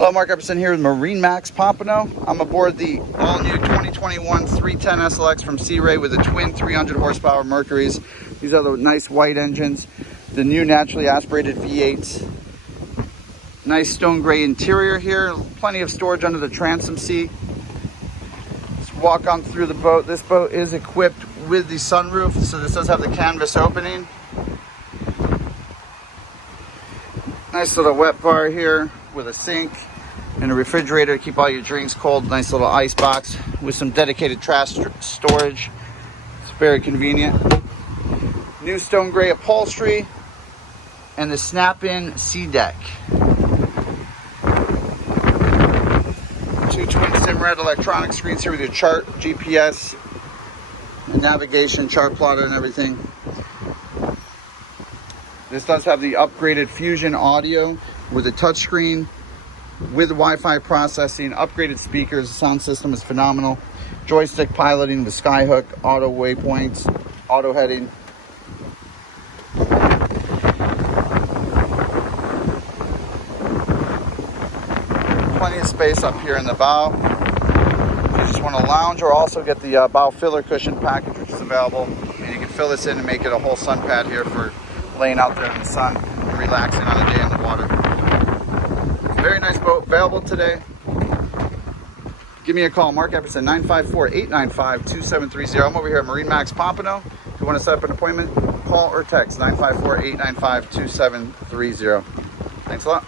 Hello, Mark Epperson here with MarineMax Pompano. I'm aboard the all-new 2021 310 SLX from Sea Ray with the twin 300 horsepower Mercuries. These are the nice white engines, the new naturally aspirated V8s. Nice stone gray interior here, plenty of storage under the transom seat. Let's walk on through the boat. This boat is equipped with the sunroof, so this does have the canvas opening. Nice little wet bar here with a sink and a refrigerator to keep all your drinks cold. Nice little ice box with some dedicated trash storage. It's very convenient. New stone gray upholstery and the snap-in sea deck. Two twin Simrad electronic screens here with your chart, GPS, and navigation, chart plotter and everything. This does have the upgraded Fusion audio with a touchscreen, with Wi-Fi processing, upgraded speakers. The sound system is phenomenal. Joystick piloting with Skyhook, auto waypoints, auto heading. Plenty of space up here in the bow. If you just want to lounge or also get the bow filler cushion package, which is available. And you can fill this in and make it a whole sun pad here for laying out there in the sun and relaxing on a day in the water. Very nice boat, available today. Give me a call, Mark Epperson, 954-895-2730. I'm over here at MarineMax Pompano. If you want to set up an appointment, call or text 954-895-2730. Thanks a lot.